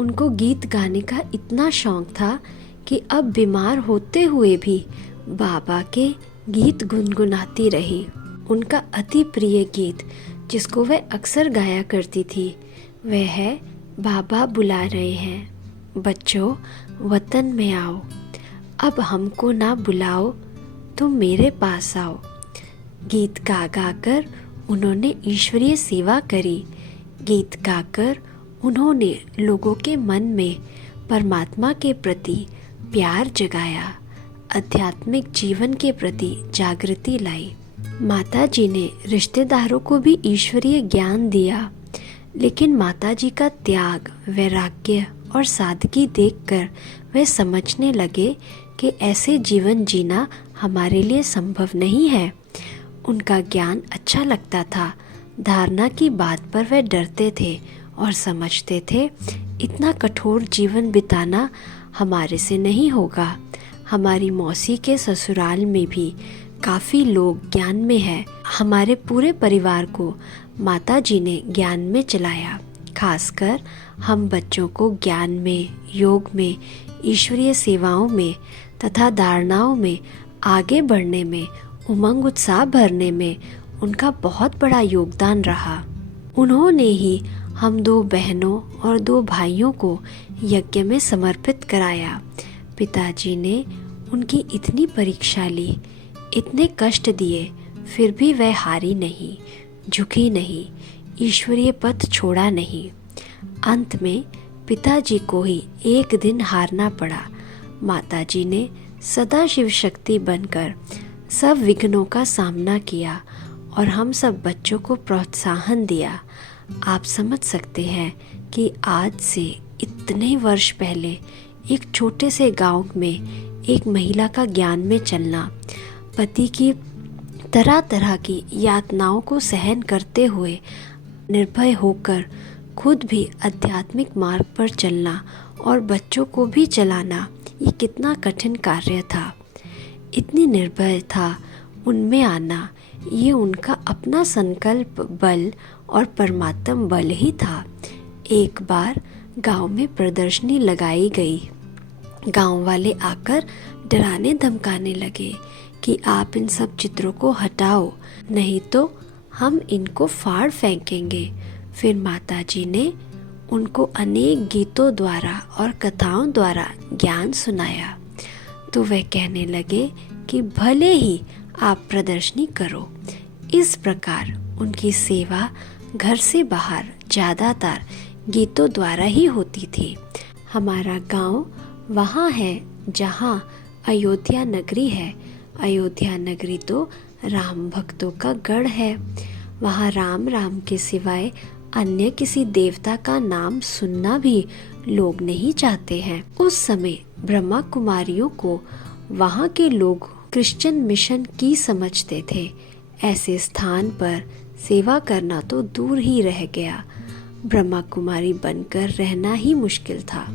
उनको गीत गाने का इतना शौक था कि अब बीमार होते हुए भी बाबा के गीत गुनगुनाती रही। उनका अति प्रिय गीत जिसको वह अक्सर गाया करती थी वह है बाबा बुला रहे हैं, बच्चों वतन में आओ, अब हमको ना बुलाओ तुम मेरे पास आओ। गीत गा गा कर उन्होंने ईश्वरीय सेवा करी। गीत गाकर उन्होंने लोगों के मन में परमात्मा के प्रति प्यार जगाया, आध्यात्मिक जीवन के प्रति जागृति लाई। माता जी ने रिश्तेदारों को भी ईश्वरीय ज्ञान दिया, लेकिन माता जी का त्याग, वैराग्य और सादगी देखकर वे समझने लगे कि ऐसे जीवन जीना हमारे लिए संभव नहीं है। उनका ज्ञान अच्छा लगता था, धारणा की बात पर वे डरते थे और समझते थे इतना कठोर जीवन बिताना हमारे से नहीं होगा। हमारी मौसी के ससुराल में भी काफ़ी लोग ज्ञान में है। हमारे पूरे परिवार को माता जी ने ज्ञान में चलाया। खासकर हम बच्चों को ज्ञान में, योग में, ईश्वरीय सेवाओं में तथा धारणाओं में आगे बढ़ने में, उमंग उत्साह भरने में उनका बहुत बड़ा योगदान रहा। उन्होंने ही हम 2 बहनों और 2 भाइयों को यज्ञ में समर्पित कराया। पिताजी ने उनकी इतनी परीक्षा ली, इतने कष्ट दिए, फिर भी वह हारी नहीं, झुकी नहीं, ईश्वरीय पथ छोड़ा नहीं। अंत में पिताजी को ही एक दिन हारना पड़ा। माताजी ने सदा शिव शक्ति बनकर सब विघ्नों का सामना किया और हम सब बच्चों को प्रोत्साहन दिया। आप समझ सकते हैं कि आज से इतने वर्ष पहले एक छोटे से गांव में एक महिला का ज्ञान में चलना, पति की तरह तरह की यातनाओं को सहन करते हुए निर्भय होकर खुद भी आध्यात्मिक मार्ग पर चलना और बच्चों को भी चलाना, ये कितना कठिन कार्य था। इतनी निर्भयता उनमें आना, ये उनका अपना संकल्प बल और परमात्म बल ही था। एक बार गांव में प्रदर्शनी लगाई गई। गांव वाले आकर डराने धमकाने लगे कि आप इन सब चित्रों को हटाओ, नहीं तो हम इनको फाड़ फेंकेंगे। फिर माताजी ने उनको अनेक गीतों द्वारा और कथाओं द्वारा ज्ञान सुनाया, तो वे कहने लगे कि भले ही आप प्रदर्शनी करो। इस प्रकार उनकी सेवा घर से बाहर ज़्यादातर गीतों द्वारा ही होती थी। हमारा गांव वहाँ है जहाँ अयोध्या नगरी है। अयोध्या नगरी तो राम भक्तों का गढ़ है। वहाँ राम राम के सिवाय अन्य किसी देवता का नाम सुनना भी लोग नहीं चाहते हैं। उस समय ब्रह्मा कुमारियों को वहाँ के लोग क्रिश्चियन मिशन की समझते थे। ऐसे स्थान पर सेवा करना तो दूर ही रह गया, ब्रह्मा कुमारी बनकर रहना ही मुश्किल था।